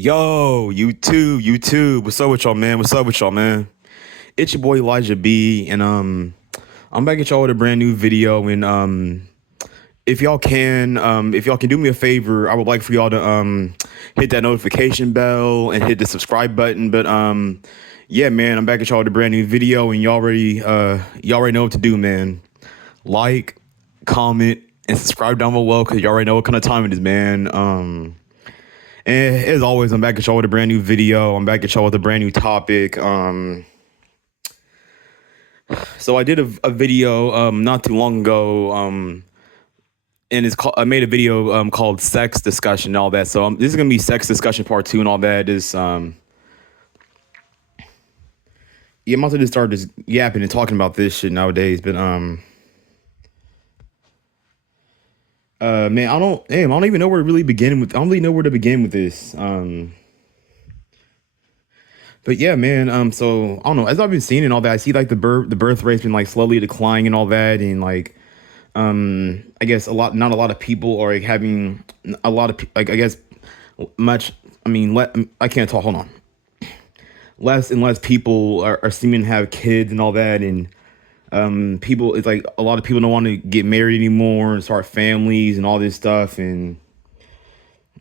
Yo, YouTube. What's up with y'all, man? What's up with y'all, man? It's your boy Elijah B, and I'm back at y'all with a brand new video. And if y'all can do me a favor, I would like for y'all to hit that notification bell and hit the subscribe button. But yeah, man, I'm back at y'all with a brand new video, and y'all already know what to do, man. Like, comment, and subscribe down below because y'all already know what kind of time it is, man. And as always, I'm back at y'all with a brand new video. I'm back at y'all with a brand new topic. So I did a video not too long ago, and I made a video called "Sex Discussion" and all that. So this is gonna be sex discussion part 2 and all that. Yeah, I'm about to just start just yapping and talking about this shit nowadays. But man, I don't even know where to really begin with. I don't really know where to begin with this. But yeah, man. So I don't know. As I've been seeing and all that, I see like the birth rate's been like slowly declining and all that, and like I guess not a lot of people are like having a lot of like I guess much. I mean, I can't talk. Hold on. Less and less people are seeming to have kids and all that, and people. It's like a lot of people don't want to get married anymore and start families and all this stuff, and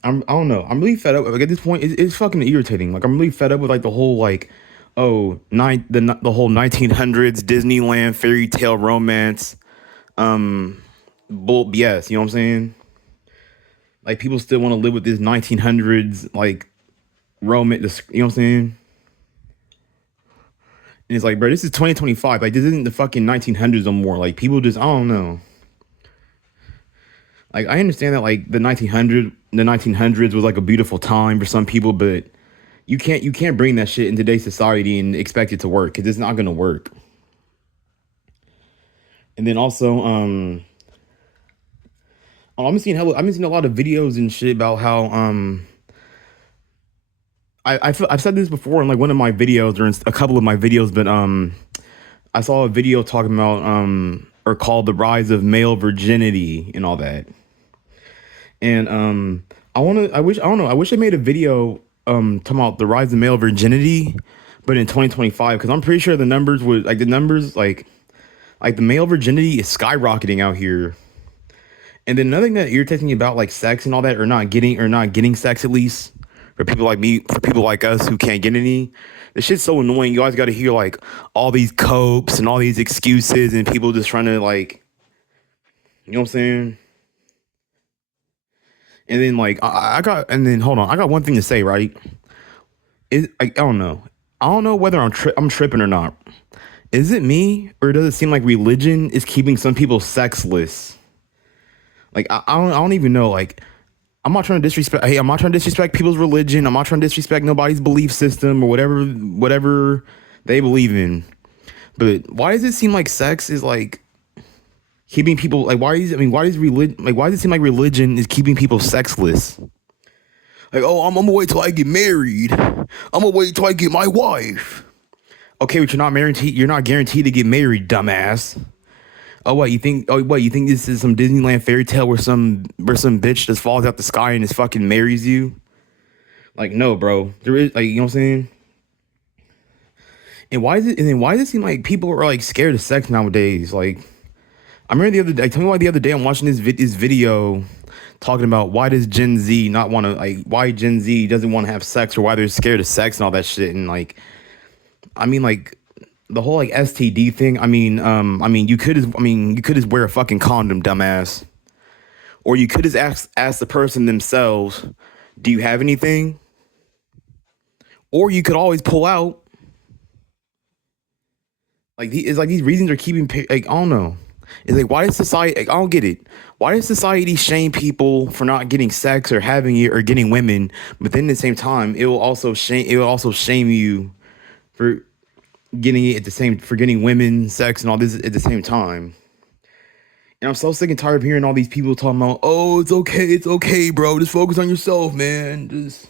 I don't know. I'm really fed up. Like at this point, it's fucking irritating. Like I'm really fed up with like the whole like, oh, the whole 1900s Disneyland fairy tale romance, bull BS. You know what I'm saying? Like people still want to live with this 1900s like romance. You know what I'm saying? And it's like, bro, this is 2025. Like this isn't the fucking 1900s no more. Like people just, I don't know. Like I understand that like the 1900s was like a beautiful time for some people, but you can't bring that shit in today's society and expect it to work because it's not gonna work. And then also, I've been seeing a lot of videos and shit about how I've said this before in like one of my videos or in a couple of my videos, but I saw a video talking about or called the rise of male virginity and all that. And I wish I made a video talking about the rise of male virginity, but in 2025, because I'm pretty sure the numbers like the male virginity is skyrocketing out here. And then another thing that irritates me about like sex and all that, or not getting sex at least, for people like me, for people like us who can't get any, this shit's so annoying. You always got to hear like all these copes and all these excuses and people just trying to like, you know what I'm saying? And then like hold on, I got one thing to say, right? I don't know. I don't know whether I'm tripping or not. Is it me or does it seem like religion is keeping some people sexless? Like I don't even know. Like I'm not trying to disrespect. Hey, I'm not trying to disrespect people's religion. I'm not trying to disrespect nobody's belief system or whatever they believe in. But why does it seem like sex is like keeping people like why does it seem like religion is keeping people sexless? Like, oh, I'm gonna wait till I get married. I'm gonna wait till I get my wife. Okay, but you're not guaranteed to get married, dumbass. You think this is some Disneyland fairy tale where some bitch just falls out the sky and just fucking marries you? Like, no, bro. There is like, you know what I'm saying? And then why does it seem like people are like scared of sex nowadays? Like I remember the other day, tell me why the other day I'm watching this video talking about why does Gen Z not want to like why Gen Z doesn't want to have sex or why they're scared of sex and all that shit. And like like the whole like STD thing. You could just wear a fucking condom, dumbass. Or you could just ask the person themselves, do you have anything? Or you could always pull out. Like it's like these reasons are keeping like I don't know. It's like why does society? Like, I don't get it. Why does society shame people for not getting sex or having it or getting women? But then at the same time, it will also shame you for getting women, sex, and all this at the same time. And I'm so sick and tired of hearing all these people talking about, oh, it's okay, bro. Just focus on yourself, man. Just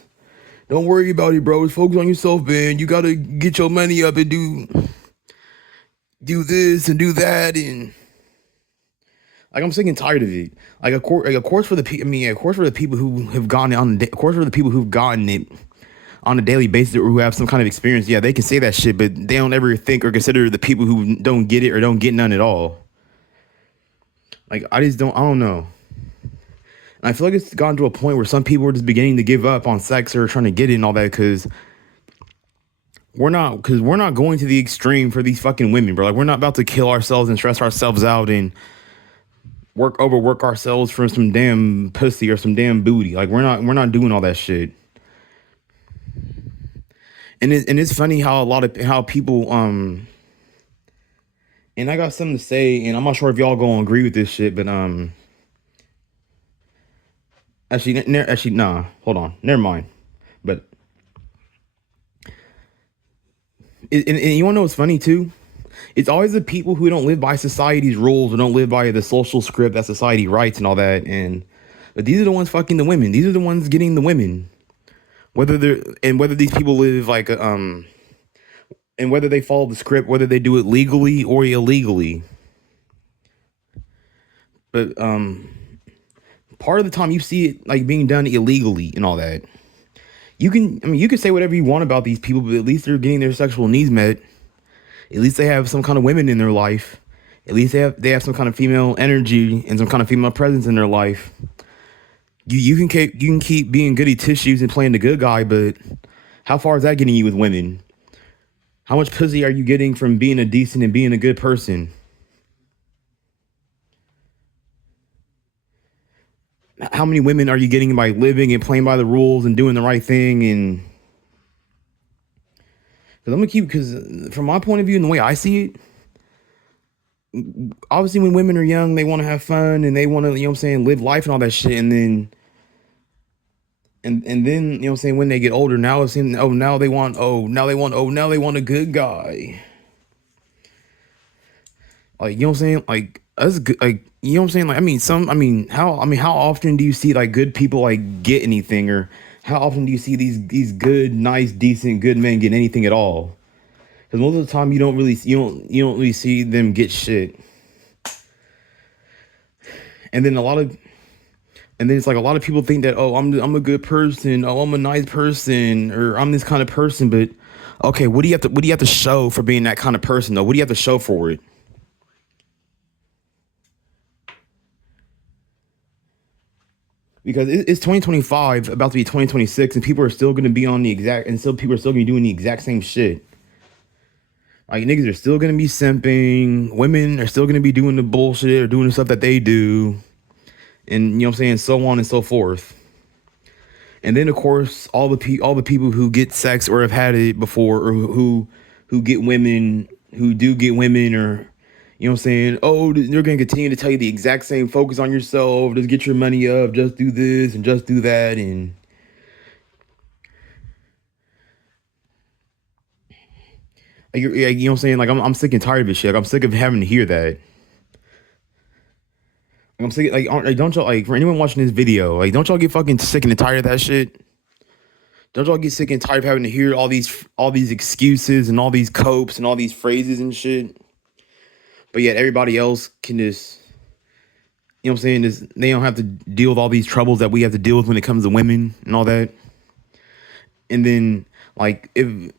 don't worry about it, bro. Just focus on yourself, man. You gotta get your money up and do this and do that, and like I'm sick and tired of it. Like of course for the people who have gotten it of course for the people who've gotten it. on a daily basis or who have some kind of experience, yeah, they can say that shit, but they don't ever think or consider the people who don't get it or don't get none at all. Like, I don't know. And I feel like it's gotten to a point where some people are just beginning to give up on sex or trying to get it and all that because we're not going to the extreme for these fucking women, bro. Like, we're not about to kill ourselves and stress ourselves out and overwork ourselves for some damn pussy or some damn booty. Like, we're not doing all that shit. And it's funny how how people and I got something to say, and I'm not sure if y'all gonna agree with this shit, but actually nah, hold on, never mind. But and you wanna know what's funny too? It's always the people who don't live by society's rules or don't live by the social script that society writes and all that. But these are the ones fucking the women. These are the ones getting the women. Whether these people live like and whether they follow the script, whether they do it legally or illegally. But part of the time you see it like being done illegally and all that. You can say whatever you want about these people, but at least they're getting their sexual needs met. At least they have some kind of women in their life. At least they have some kind of female energy and some kind of female presence in their life. You can keep being goody tissues and playing the good guy, but how far is that getting you with women? How much pussy are you getting from being a decent and being a good person? How many women are you getting by living and playing by the rules and doing the right thing? And because from my point of view and the way I see it, obviously when women are young, they want to have fun and they want to, live life and all that shit. And then, when they get older, now it's in, now they want a good guy. Like, like that's good. Like, Like, how often do you see like good people like get anything, or how often do you see these good, nice, decent, good men get anything at all? Because most of the time you don't really see them get shit. And then it's like a lot of people think that, oh, I'm a good person, oh, I'm a nice person, or I'm this kind of person. But okay, what do you have to show for being that kind of person though? What do you have to show for it? Because it's 2025, about to be 2026, and people are still going to be people are still going to be doing the exact same shit. Like, niggas are still going to be simping. Women are still going to be doing the bullshit or doing the stuff that they do. And, so on and so forth. And then, of course, all the people who get sex or have had it before, or who get women, who do get women, or oh, they're going to continue to tell you the exact same, focus on yourself, just get your money up, just do this and just do that. And like, I'm sick and tired of this shit. Like, I'm sick of having to hear that. Like, I'm sick, like, don't y'all, like, for anyone watching this video, like, don't y'all get fucking sick and tired of that shit? Don't y'all get sick and tired of having to hear all these excuses and all these copes and all these phrases and shit? But yet everybody else can just, they don't have to deal with all these troubles that we have to deal with when it comes to women and all that. And then, like, and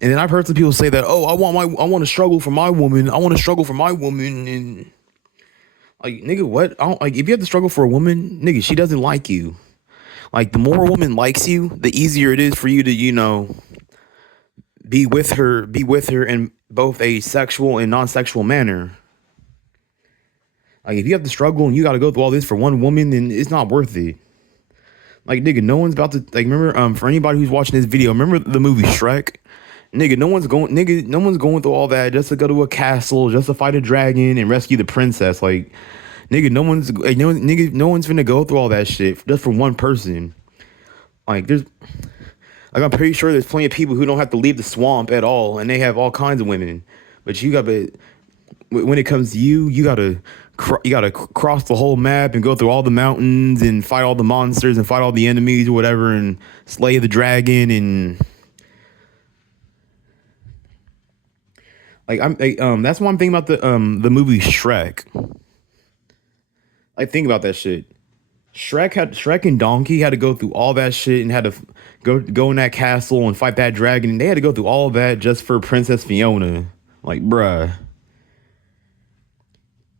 then I've heard some people say that, oh, I want to struggle for my woman. I want to struggle for my woman. And like, nigga, what? Like, if you have to struggle for a woman, nigga, she doesn't like you. Like, the more a woman likes you, the easier it is for you to, be with her in both a sexual and non-sexual manner. Like, if you have to struggle and you got to go through all this for one woman, then it's not worth it. Like, nigga, no one's about to, like, remember, for anybody who's watching this video, remember the movie Shrek? Nigga, no one's going through all that just to go to a castle, just to fight a dragon and rescue the princess. Like, nigga, no one's finna go through all that shit just for one person. Like, I'm pretty sure there's plenty of people who don't have to leave the swamp at all, and they have all kinds of women. But when it comes to you, you gotta cross the whole map and go through all the mountains and fight all the monsters and fight all the enemies or whatever and slay the dragon. And like, that's one thing about the movie Shrek. Like, think about that shit. Shrek and Donkey had to go through all that shit and had to go in that castle and fight that dragon, and they had to go through all of that just for Princess Fiona. Like, bruh.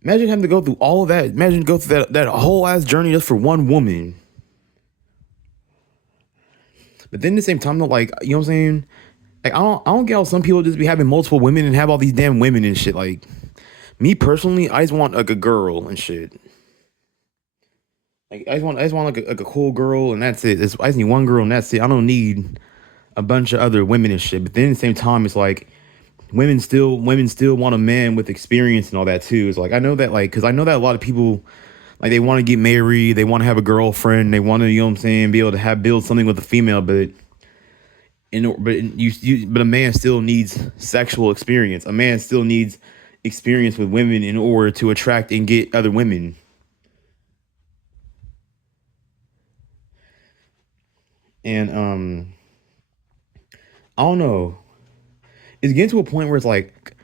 Imagine having to go through all of that. Imagine go through that whole ass journey just for one woman. But then at the same time, though, like, you know what I'm saying? Like, I don't get how some people just be having multiple women and have all these damn women and shit. Like, me personally, I just want like a girl and shit. Like, I just want like a cool girl and that's it. I just need one girl and that's it. I don't need a bunch of other women and shit. But then at the same time, it's like women still want a man with experience and all that too. It's like I know that, like, because I know that a lot of people, like, they want to get married, they want to have a girlfriend, they want to, you know what I'm saying, be able to build something with a female, but but a man still needs sexual experience. A man still needs experience with women in order to attract and get other women. And I don't know. It's getting to a point where it's like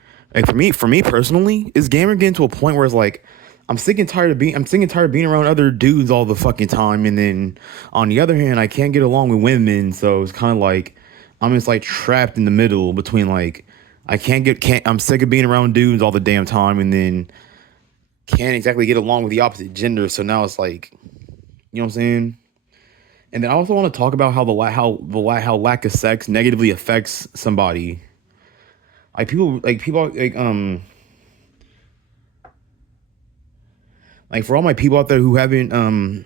for me personally, it's gamer getting to a point where it's like I'm sick and tired of being around other dudes all the fucking time, and then on the other hand, I can't get along with women, so it's kind of like I'm just like trapped in the middle between like can't I'm sick of being around dudes all the damn time, and then can't exactly get along with the opposite gender. So now it's like, you know what I'm saying? And then I also want to talk about how lack of sex negatively affects somebody. Like for all my people out there who haven't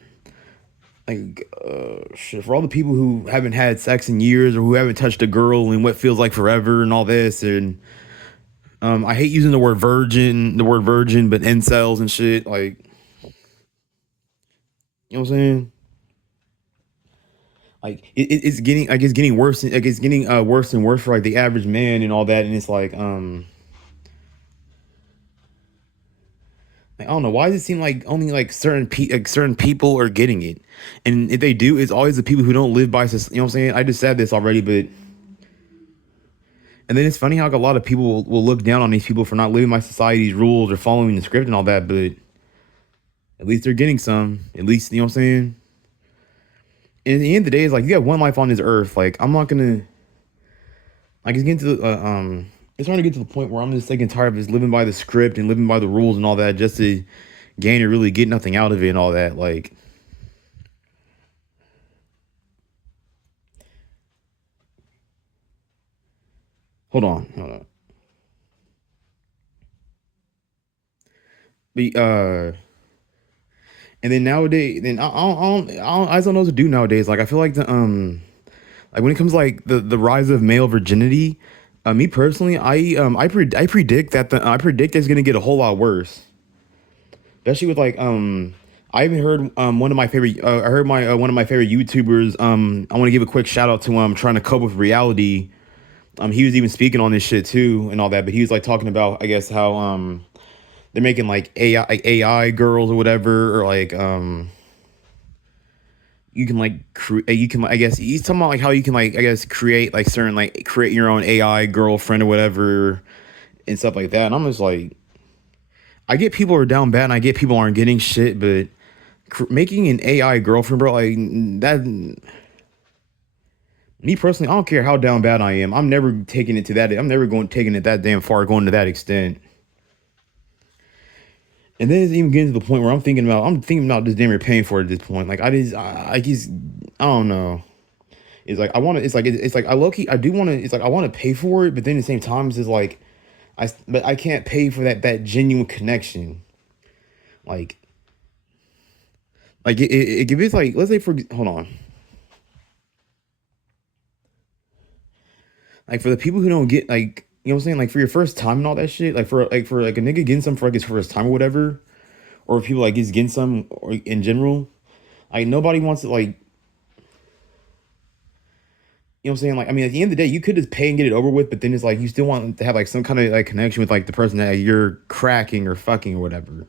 shit, for all the people who haven't had sex in years or who haven't touched a girl in what feels like forever and all this, and I hate using the word virgin, but incels and shit, like, you know what I'm saying? Like it's getting worse, like it's getting worse and worse for like the average man and all that, and it's like, I don't know, why does it seem like only like certain people are getting it, and if they do, it's always the people who don't live by you know what I'm saying? I just said this already, but and then it's funny how like, a lot of people will look down on these people for not living by society's rules or following the script and all that, but at least they're getting some. At least, you know what I'm saying? And at the end of the day, it's like you have one life on this earth. Like, I'm not gonna like it's starting to get to the point where I'm just sick and tired of just living by the script and living by the rules and all that just to gain or really get nothing out of it and all that. Like, hold on. But and then nowadays, then I just don't know what to do nowadays. Like, I feel like like when it comes to, like, the rise of male virginity, me personally, I predict that I predict it's gonna get a whole lot worse, especially with like I even heard one of my favorite I heard my one of my favorite YouTubers. I want to give a quick shout out to trying to cope with reality. He was even speaking on this shit too and all that, but he was like talking about, I guess, how they're making like AI girls or whatever, or like you can like you can, I guess he's talking about like how you can, like, I guess, create like certain, like, create your own AI girlfriend or whatever and stuff like that. And I'm just like, I get people are down bad and I get people aren't getting shit, but making an AI girlfriend, bro, like that. Me personally, I don't care how down bad I am. I'm never taking it to that. I'm never going taking it that damn far, going to that extent. And then it's even getting to the point where I'm thinking about just damn near paying for it at this point. Like, I don't know. It's like I want to. It's like I low key I do want to. It's like I want to pay for it, but then at the same time, it's just like but I can't pay for that genuine connection. Like if it's like, let's say, for hold on, like for the people who don't get, like, you know what I'm saying, like for your first time and all that shit, like for a nigga getting some for like his first time or whatever, or if people like he's getting some or in general, like nobody wants to, like, you know what I'm saying? Like, I mean, at the end of the day, you could just pay and get it over with, but then it's like you still want to have like some kind of like connection with like the person that you're cracking or fucking or whatever.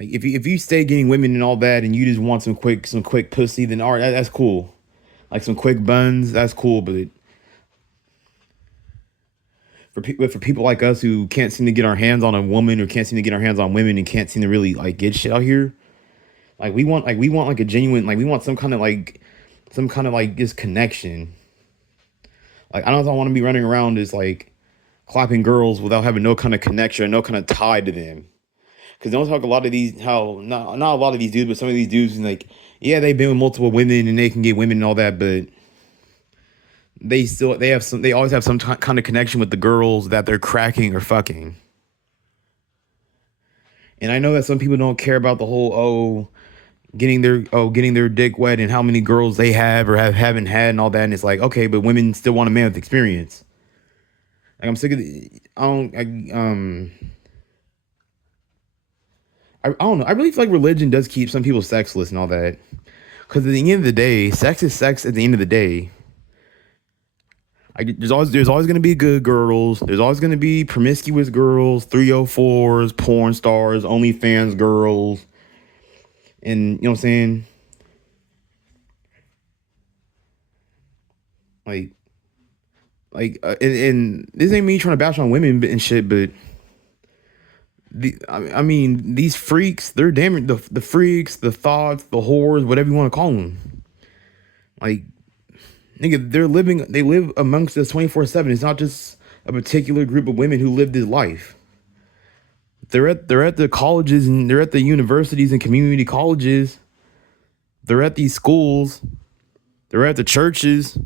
Like, if you stay getting women and all that, and you just want some quick pussy, then all right, that's cool. Like some quick buns, that's cool. But for people like us who can't seem to get our hands on a woman, or can't seem to get our hands on women, and can't seem to really like get shit out here, Like we want like a genuine, like we want some kind of like this connection. Like I don't want to be running around just like clapping girls without having no kind of connection, no kind of tie to them. Because don't talk a lot of these how not a lot of these dudes, but some of these dudes like yeah they've been with multiple women and they can get women and all that, but they always have some kind of connection with the girls that they're cracking or fucking. And I know that some people don't care about the whole getting their dick wet and how many girls they have or haven't had and all that. And it's like, okay, but women still want a man with experience. Like I'm sick of I don't I don't know. I really feel like religion does keep some people sexless and all that. Because at the end of the day, sex is sex. At the end of the day, there's always gonna be good girls. There's always gonna be promiscuous girls, 304s, porn stars, OnlyFans girls, and you know what I'm saying. Like and this ain't me trying to bash on women and shit, but I mean these freaks, they're damn the freaks, the thoughts, the whores, whatever you want to call them. Like nigga, they live amongst us 24/7. It's not just a particular group of women who live this life. They're at the colleges and they're at the universities and community colleges. They're at these schools. They're at the churches.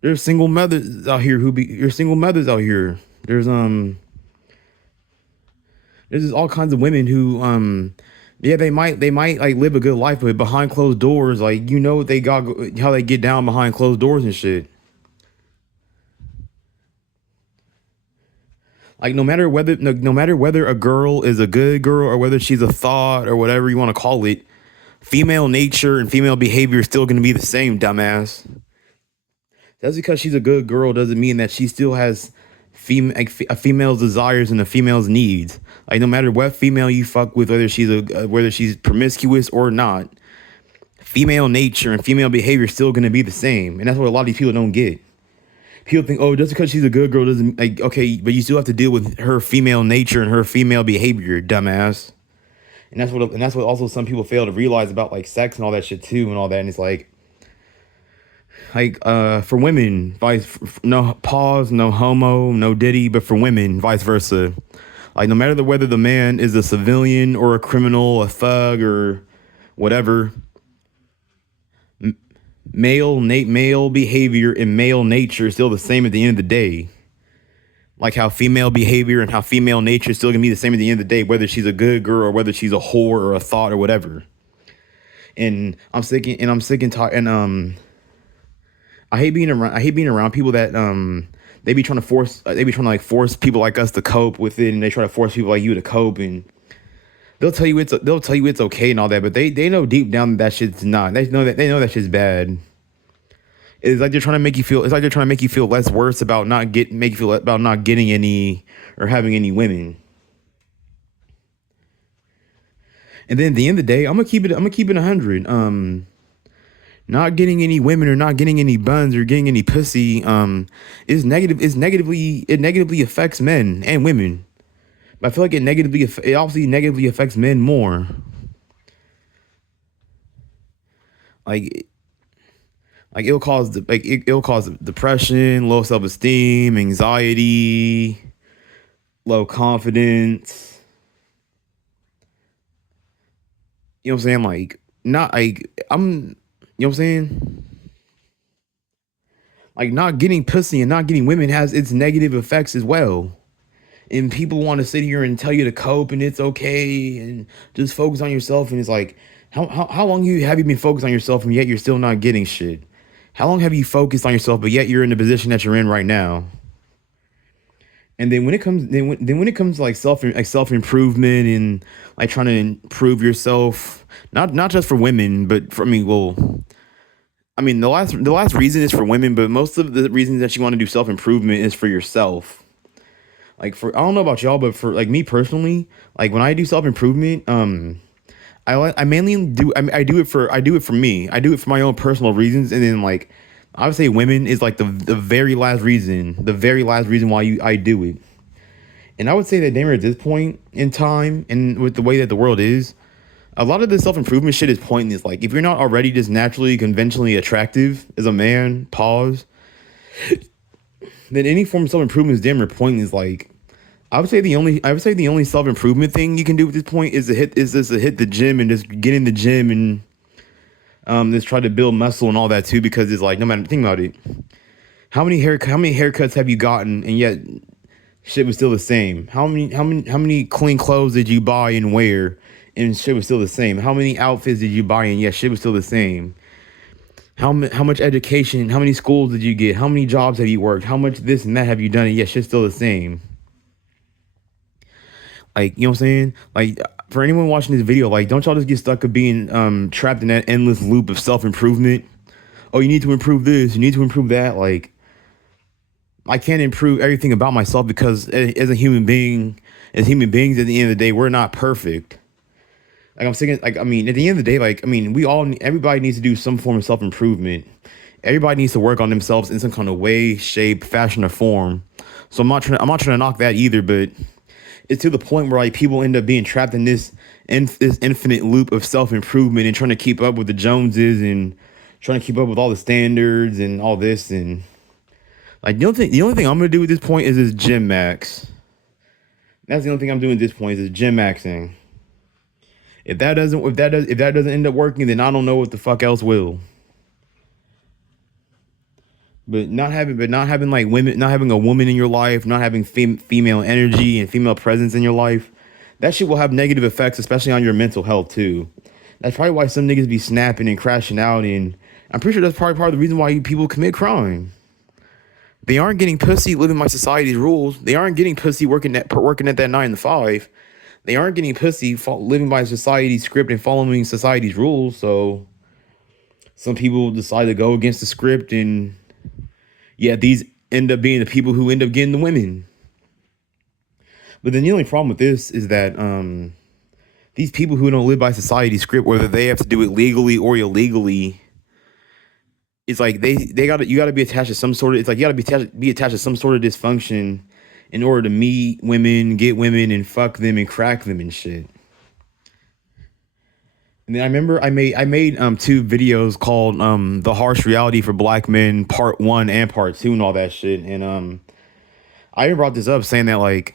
There's single mothers out here there's single mothers out here. There's just all kinds of women who yeah they might like live a good life, but behind closed doors, like you know what they got, how they get down behind closed doors and shit. Like no matter whether a girl is a good girl or whether she's a thought or whatever you want to call it, female nature and female behavior is still going to be the same, dumbass. That's because she's a good girl doesn't mean that she still has a female's desires and a female's needs. Like no matter what female you fuck with, whether she's promiscuous or not, female nature and female behavior is still gonna be the same. And that's what a lot of these people don't get. People think, oh, just because she's a good girl doesn't like okay, but you still have to deal with her female nature and her female behavior, dumbass. And that's what also some people fail to realize about like sex and all that shit too and all that. And it's for women, no pause, no homo, no diddy, but for women, vice versa. Like no matter whether the man is a civilian or a criminal, a thug or whatever, male behavior and male nature is still the same at the end of the day. Like how female behavior and how female nature is still gonna be the same at the end of the day, whether she's a good girl or whether she's a whore or a thought or whatever. And I'm sick and tired and I hate being around people that they be trying to like force people like us to cope with it, and they try to force people like you to cope, and they'll tell you it's okay and all that, but they know deep down that shit's not. They know that shit's bad. It's like they're trying to make you feel. It's like they're trying to make you feel less worse about not getting any or having any women. And then at the end of the day, I'm gonna keep it 100. Not getting any women or not getting any buns or getting any pussy is negative. It negatively affects men and women. But I feel like it obviously negatively affects men more. Like it'll cause it'll cause depression, low self-esteem, anxiety, low confidence. You know what I'm saying? Like not like I'm you know what I'm saying? Like not getting pussy and not getting women has its negative effects as well. And people want to sit here and tell you to cope and it's okay and just focus on yourself. And it's like, how long have you been focused on yourself and yet you're still not getting shit? How long have you focused on yourself but yet you're in the position that you're in right now? And then when it comes to like self improvement and like trying to improve yourself, not just for women, but for the last reason is for women, but most of the reasons that you want to do self improvement is for yourself. Like I don't know about y'all, but for like me personally, like when I do self improvement, I mainly do I do it for me. I do it for my own personal reasons, and then like I would say women is like the very last reason why I do it. And I would say that damn near at this point in time and with the way that the world is, a lot of this self-improvement shit is pointless. Like, if you're not already just naturally conventionally attractive as a man, pause, then any form of self-improvement is damn near pointless. Like, I would say the only self-improvement thing you can do at this point is to hit the gym and just get in the gym and just try to build muscle and all that too, because it's like, no matter, think about it. How many haircuts have you gotten and yet shit was still the same? How many clean clothes did you buy and wear and shit was still the same? How many outfits did you buy and yet shit was still the same? How much education, how many schools did you get? How many jobs have you worked? How much this and that have you done and yet shit's still the same? Like, you know what I'm saying? Like, for anyone watching this video, like, don't y'all just get stuck of being trapped in that endless loop of self-improvement. Oh, you need to improve this, you need to improve that. Like, I can't improve everything about myself because as a human being, as human beings, at the end of the day, we're not perfect. Like, I'm saying, like, I mean, at the end of the day, like, I mean, everybody needs to do some form of self-improvement. Everybody needs to work on themselves in some kind of way, shape, fashion, or form. So I'm not trying to knock that either, but it's to the point where like people end up being trapped in this infinite loop of self-improvement and trying to keep up with the Joneses and trying to keep up with all the standards and all this. And like, the only thing I'm gonna do at this point is this gym max. That's the only thing I'm doing at this point is gym maxing. If that doesn't end up working, then I don't know what the fuck else will. But not having like women, not having a woman in your life, not having female energy and female presence in your life, that shit will have negative effects, especially on your mental health too. That's probably why some niggas be snapping and crashing out, and I'm pretty sure that's probably part of the reason why people commit crime. They aren't getting pussy living by society's rules. They aren't getting pussy working at that 9 to 5. They aren't getting pussy living by society's script and following society's rules. So some people decide to go against the script, and yeah, these end up being the people who end up getting the women. But then the only problem with this is that these people who don't live by society's script, whether they have to do it legally or illegally, it's like you gotta be attached to some sort of, it's like you gotta be attached to some sort of dysfunction in order to meet women, get women, and fuck them and crack them and shit. And then I remember I made 2 videos called The Harsh Reality for Black Men Part 1 and Part 2 and all that shit. And I even brought this up saying that, like,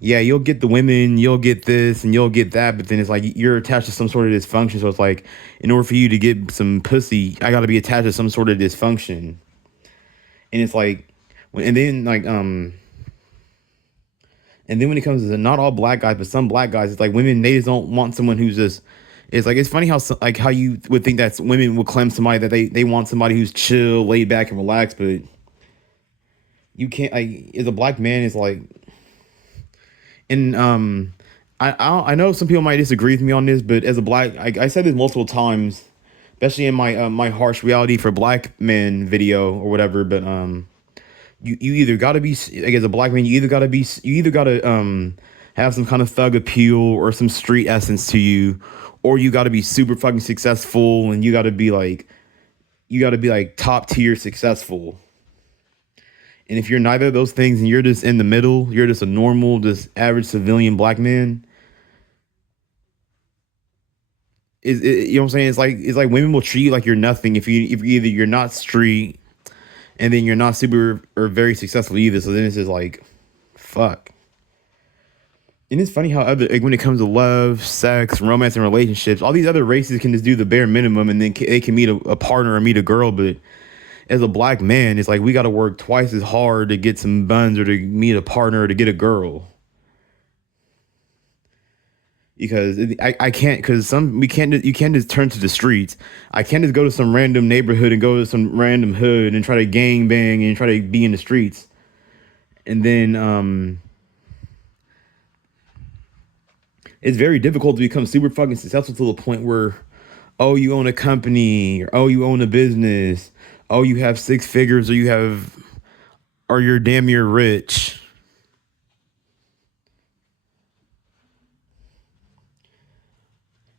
yeah, you'll get the women, you'll get this and you'll get that, but then it's like you're attached to some sort of dysfunction. So it's like, in order for you to get some pussy, I gotta be attached to some sort of dysfunction. And it's like and then when it comes to not all black guys, but some black guys, it's like women, they just don't want someone who's just, it's like, it's funny how you would think that women would claim somebody that they want somebody who's chill, laid back, and relaxed, but you can't, like, as a black man, it's like, and I know some people might disagree with me on this, but as a black, I said this multiple times, especially in my harsh reality for black men video or whatever, but you either gotta be, like, as a black man, you either gotta have some kind of thug appeal or some street essence to you, or you gotta be super fucking successful, and you gotta be like top tier successful. And if you're neither of those things and you're just in the middle, you're just a normal, just average civilian black man, you know what I'm saying? It's like women will treat you like you're nothing if either you're not street and then you're not super or very successful either. So then it's just like, fuck. And it's funny how when it comes to love, sex, romance, and relationships, all these other races can just do the bare minimum, and then they can meet a partner or meet a girl. But as a black man, it's like we got to work twice as hard to get some buns or to meet a partner or to get a girl. Because I can't, because you can't just turn to the streets. I can't just go to some random neighborhood and go to some random hood and try to gang bang and try to be in the streets. And then it's very difficult to become super fucking successful to the point where, oh, you own a company, or oh, you own a business, oh, you have 6 figures, or you're damn near rich.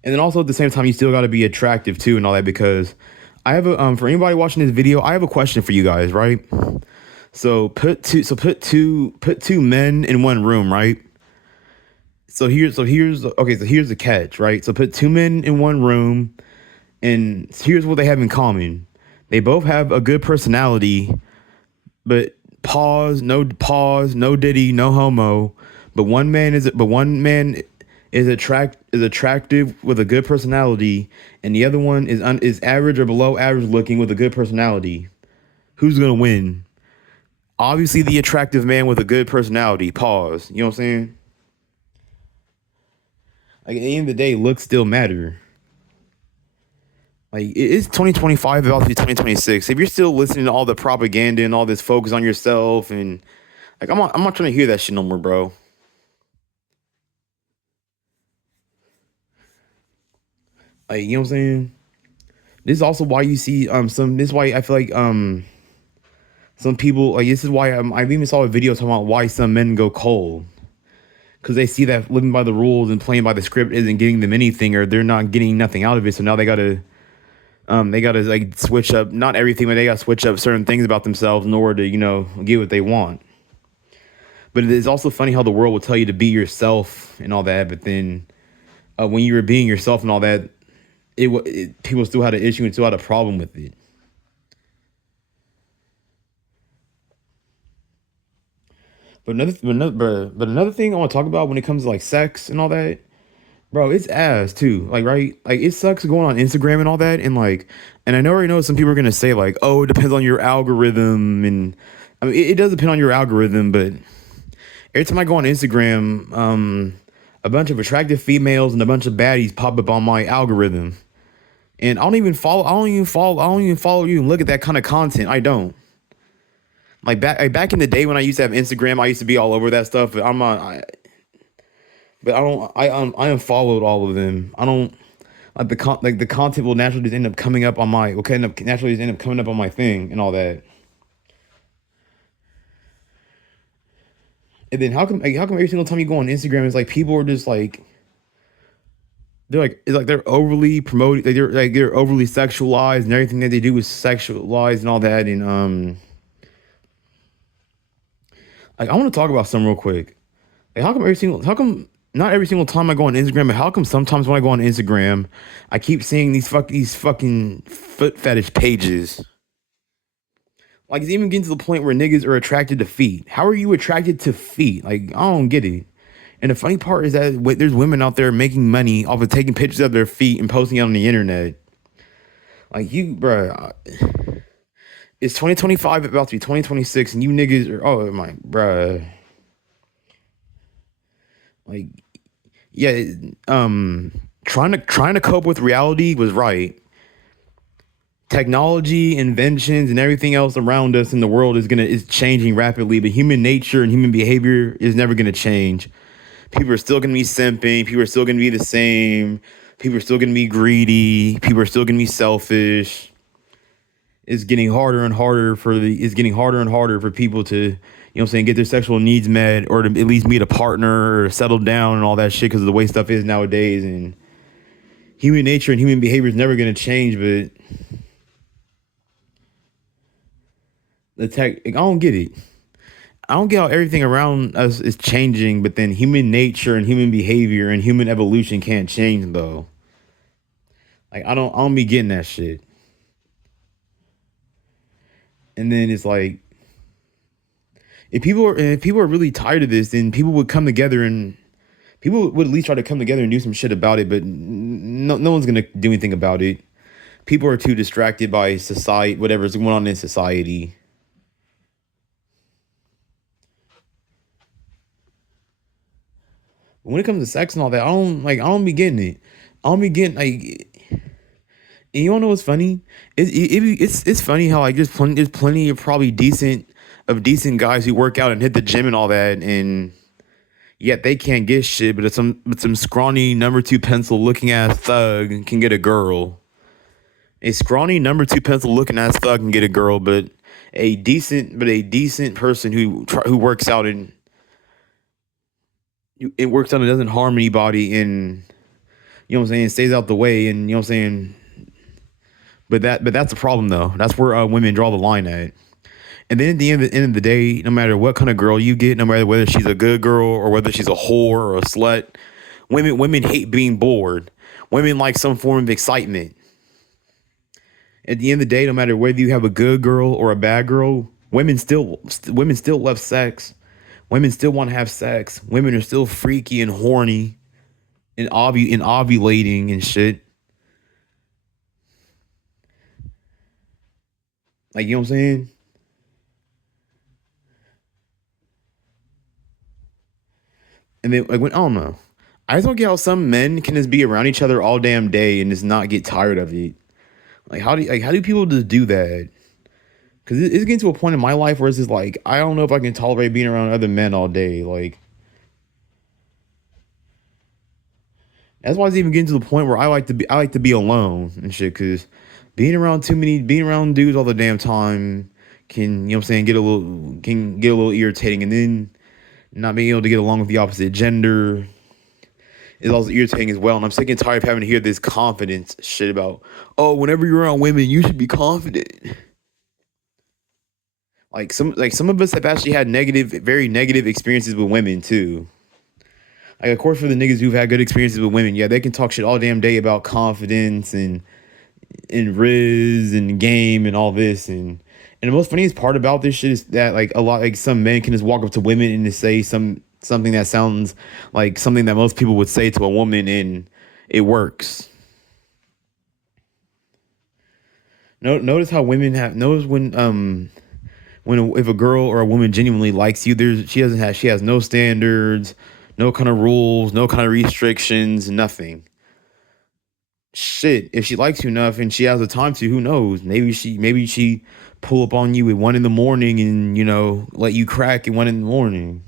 And then also at the same time, you still got to be attractive too and all that, because I have for anybody watching this video, I have a question for you guys, right? So put two men in one room, right? So here's the catch, right? So put two men in one room, and here's what they have in common. They both have a good personality, but pause, no diddy, no homo. But one man is attractive with a good personality, and the other one is average or below average looking with a good personality. Who's gonna win? Obviously, the attractive man with a good personality. Pause. You know what I'm saying? Like at the end of the day, looks still matter. Like it's 2025, about to be 2026. If you're still listening to all the propaganda and all this focus on yourself, and like I'm not trying to hear that shit no more, bro. Like you know what I'm saying? This is also why you see some. This is why I feel like some people like this is why I've even saw a video talking about why some men go cold, because they see that living by the rules and playing by the script isn't getting them anything, or they're not getting nothing out of it. So now they gotta like switch up, not everything, but they gotta switch up certain things about themselves in order to get what they want. But it is also funny how the world will tell you to be yourself and all that, but then when you were being yourself and all that, people still had an issue and still had a problem with it. But another thing I want to talk about when it comes to like sex and all that, bro, it's ass too. Like, right? Like, it sucks going on Instagram and all that. And I know already know some people are going to say, like, oh, it depends on your algorithm. And I mean, it does depend on your algorithm. But every time I go on Instagram, a bunch of attractive females and a bunch of baddies pop up on my algorithm. And I don't even follow you and look at that kind of content. I don't. Back in the day when I used to have Instagram, I used to be all over that stuff. But I'm not. But I don't. I unfollowed all of them. I don't like the content will naturally just end up coming up on my. Okay, naturally just end up coming up on my thing and all that. And then how come every single time you go on Instagram, it's like people are just like they're like it's like they're overly promoted. They're overly sexualized and everything that they do is sexualized and all that. And like I want to talk about some real quick. Like how come not every single time I go on Instagram, but how come sometimes when I go on Instagram, I keep seeing these fucking foot fetish pages? Like it's even getting to the point where niggas are attracted to feet. How are you attracted to feet? Like I don't get it. And the funny part is that there's women out there making money off of taking pictures of their feet and posting it on the internet. Like you, bruh, it's 2025 about to be 2026, and you niggas are oh my bruh. Like yeah, trying to cope with reality was right. Technology, inventions, and everything else around us in the world is changing rapidly, but human nature and human behavior is never gonna change. People are still gonna be simping. People are still gonna be the same. People are still gonna be greedy. People are still gonna be selfish. It's getting harder and harder for people to, what I'm saying, get their sexual needs met or to at least meet a partner or settle down and all that shit because of the way stuff is nowadays. And human nature and human behavior is never gonna change, but the tech, like, I don't get it. I don't get how everything around us is changing, but then human nature and human behavior and human evolution can't change though. Like I don't be getting that shit. And then it's like if people are really tired of this, then people would come together and people would at least try to come together and do some shit about it. But no one's gonna do anything about it. People are too distracted by society, whatever's going on in society. When it comes to sex and all that, I don't be getting it. I don't be getting like. And you wanna know what's funny? It's funny how like there's plenty of probably decent guys who work out and hit the gym and all that, and yet they can't get shit. But some scrawny number two pencil looking ass thug can get a girl. A scrawny number two pencil looking ass thug can get a girl, but a decent person who works out and it works out and doesn't harm anybody and you know what I'm saying stays out the way and you know what I'm saying. But that's a problem though. That's where women draw the line at. And then at the end of the day, no matter what kind of girl you get, no matter whether she's a good girl or whether she's a whore or a slut, women hate being bored. Women like some form of excitement. At the end of the day, no matter whether you have a good girl or a bad girl, women still love sex. Women still want to have sex. Women are still freaky and horny and ovulating and shit. Like, you know what I'm saying? And then like when I don't know. I just don't get how some men can just be around each other all damn day and just not get tired of it. Like how do people just do that? Because it's getting to a point in my life where it's just like I don't know if I can tolerate being around other men all day. Like that's why it's even getting to the point where I like to be alone and shit. Because being around dudes all the damn time can, you know what I'm saying, get a little irritating, and then not being able to get along with the opposite gender is also irritating as well. And I'm sick and tired of having to hear this confidence shit about, oh, whenever you're around women, you should be confident. Like some of us have actually had very negative experiences with women too. Like of course for the niggas who've had good experiences with women, yeah, they can talk shit all damn day about confidence and riz and game and all this and the most funniest part about this shit is that like some men can just walk up to women and just say something that sounds like something that most people would say to a woman and it works. Notice how women have notice when if a girl or a woman genuinely likes you, she has no standards, no kind of rules, no kind of restrictions, nothing. Shit, if she likes you enough and she has the time to, who knows? Maybe she pull up on you at 1 in the morning and let you crack at 1 in the morning.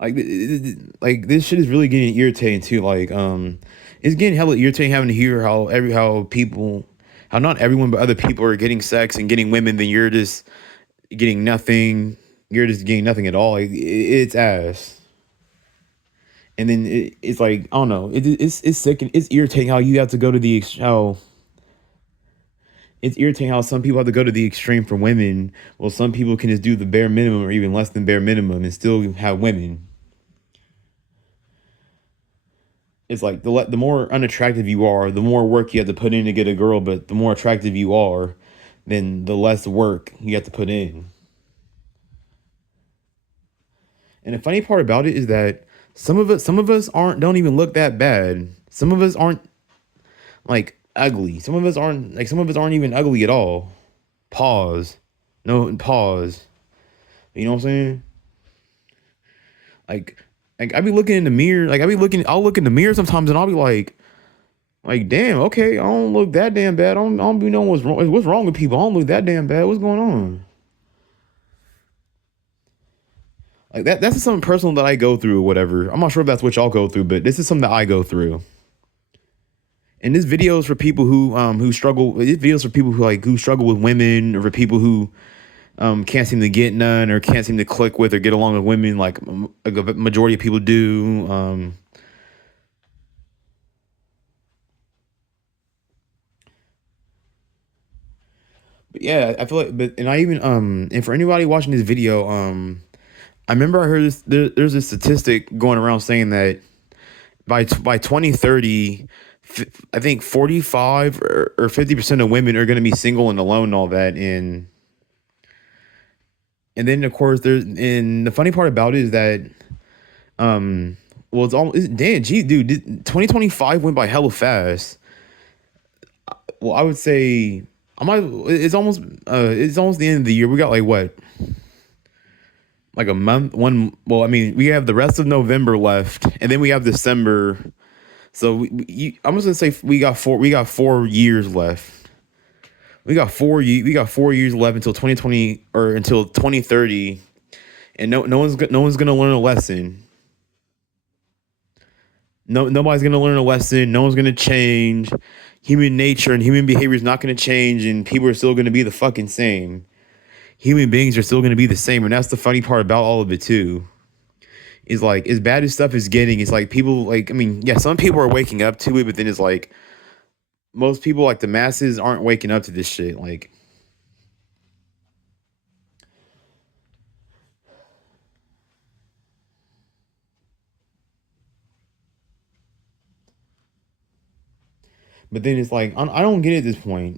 Like this shit is really getting irritating too. It's getting hella irritating having to hear how not everyone but other people are getting sex and getting women, then you're just getting nothing. You're just getting nothing at all. Like it's ass. And then it's like I don't know. It's sick and it's irritating how you have to go to how it's irritating how some people have to go to the extreme for women. Well, some people can just do the bare minimum or even less than bare minimum and still have women. It's like the more unattractive you are, the more work you have to put in to get a girl. But the more attractive you are, then the less work you have to put in. And the funny part about it is that some of us don't even look that bad. Some of us aren't like ugly. Some of us aren't even ugly at all. Pause. No pause. You know what I'm saying? Like I be looking in the mirror. I'll look in the mirror sometimes and I'll be like, damn, okay, I don't look that damn bad. I don't be knowing what's wrong with people. I don't look that damn bad. What's going on? Like that's something personal that I go through or whatever. I'm not sure if that's what y'all go through, but this is something that I go through. And this video is for people who struggle. This video is for people who struggle with women, or for people who can't seem to get none or can't seem to click with or get along with women like a majority of people do. But yeah, I feel like, and I even and for anybody watching this video, I remember I heard there's a statistic going around saying that by 2030, I think 45 or 50% of women are going to be single and alone and all that. And then of course and the funny part about it is that, well, damn, gee, dude, 2025 went by hella fast. Well, I would say it's almost the end of the year. We got like what? Like a month, well, I mean, we have the rest of November left, and then we have December. So I'm just gonna say we got 4 years left. We got 4 years left until 2020 or until 2030, and no one's gonna learn a lesson. Nobody's gonna learn a lesson. No one's gonna change. Human nature and human behavior is not gonna change, and people are still gonna be the fucking same. Human beings are still gonna be the same, and that's the funny part about all of it too. Is like as bad as stuff is getting, it's like people I mean, yeah, some people are waking up to it, but then it's like most people, like the masses, aren't waking up to this shit. Like, but then it's like I don't get it at this point.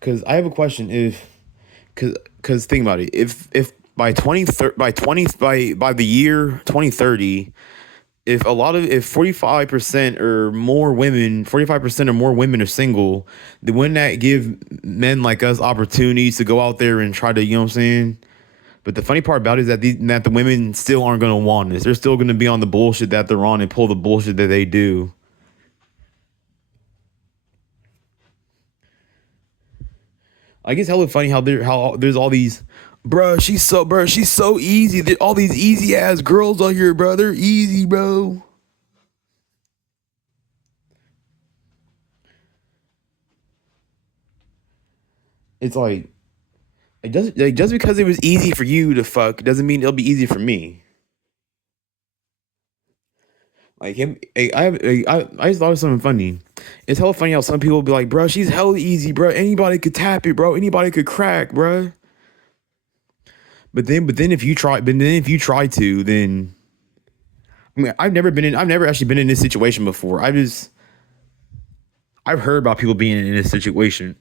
Because I have a question. If because think about it. If by 2030, if a lot of if 45% or more women, 45% or more women are single, then wouldn't that give men like us opportunities to go out there and try to, you know what I'm saying? But the funny part about it is that that the women still aren't going to want this. They're still going to be on the bullshit that they're on and pull the bullshit that they do. I guess hella funny how there's all these, bruh, she's so easy. All these easy ass girls out here, bro. They're easy, bro. It's like just because it was easy for you to fuck doesn't mean it'll be easy for me. Like him, I just thought of something funny. It's hella funny how some people be like, bro, she's hella easy, bro. Anybody could tap it, bro. Anybody could crack, bro. But then if you try to, then I mean, I've never actually been in this situation before. I've heard about people being in this situation,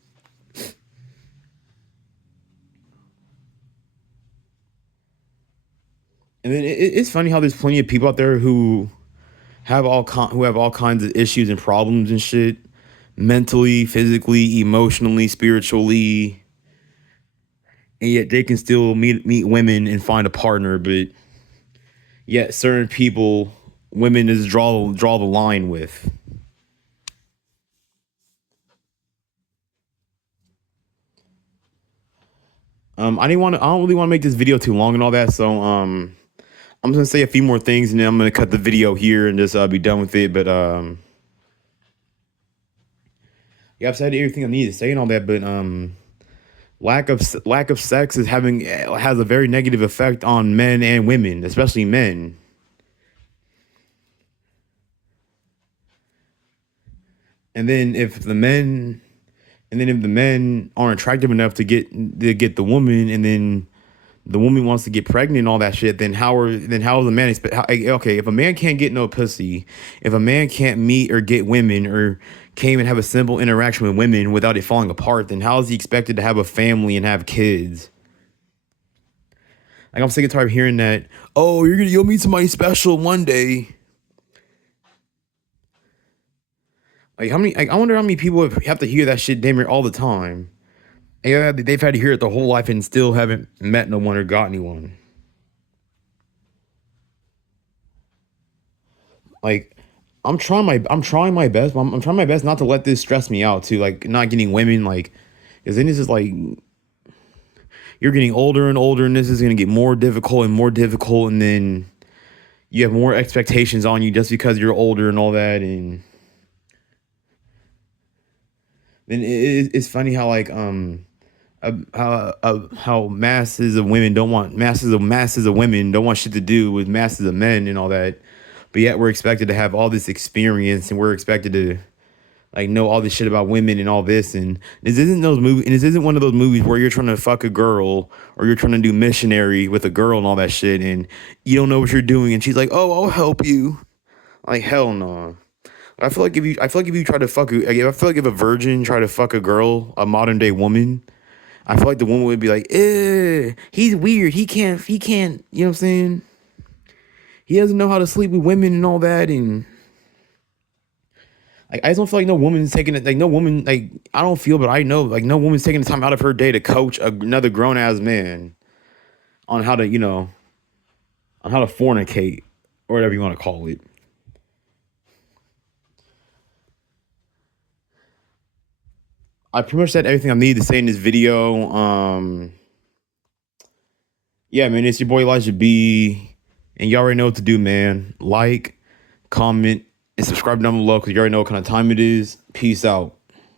and then it's funny how there's plenty of people out there who have all kinds of issues and problems and shit, mentally, physically, emotionally, spiritually, and yet they can still meet women and find a partner. But yet certain people, women just draw the line with. I don't really want to make this video too long and all that. So I'm just gonna say a few more things and then I'm gonna cut the video here and just be done with it. But yeah, I've said everything I need to say and all that. But lack of sex has a very negative effect on men and women, especially men. And then if the men if the men aren't attractive enough to get the woman, and then the woman wants to get pregnant and all that shit, then how is a man okay, if a man can't get no pussy, if a man can't meet or get women or can't even have a simple interaction with women without it falling apart, then how is he expected to have a family and have kids? Like I'm sick and tired of hearing that, oh, you'll meet somebody special one day. Like how many? Like, I wonder how many people have to hear that shit damn near all the time. Yeah, they've had to hear it their whole life and still haven't met no one or got anyone. Like I'm trying my best. I'm trying my best not to let this stress me out too. Like not getting women. Like, because then it's just like you're getting older and older, and this is gonna get more difficult and more difficult, and then you have more expectations on you just because you're older and all that, and then it's funny how like how masses of women don't want shit to do with masses of men and all that, but yet we're expected to have all this experience and we're expected to like know all this shit about women and all this, and this isn't one of those movies where you're trying to fuck a girl or you're trying to do missionary with a girl and all that shit and you don't know what you're doing and she's like, oh, I'll help you. Like hell no. I feel like if you try to I feel like if a virgin tried to fuck a girl, a modern day woman, I feel like the woman would be like, eh, he's weird. He can't, you know what I'm saying? He doesn't know how to sleep with women and all that. And like, I just don't feel like no woman's taking it. Like, no woman, like, I don't feel, but I know, like, no woman's taking the time out of her day to coach another grown ass man on how to, on how to fornicate or whatever you want to call it. I pretty much said everything I need to say in this video. Yeah, man, it's your boy Elijah B. And you already know what to do, man. Like, comment, and subscribe down below because you already know what kind of time it is. Peace out.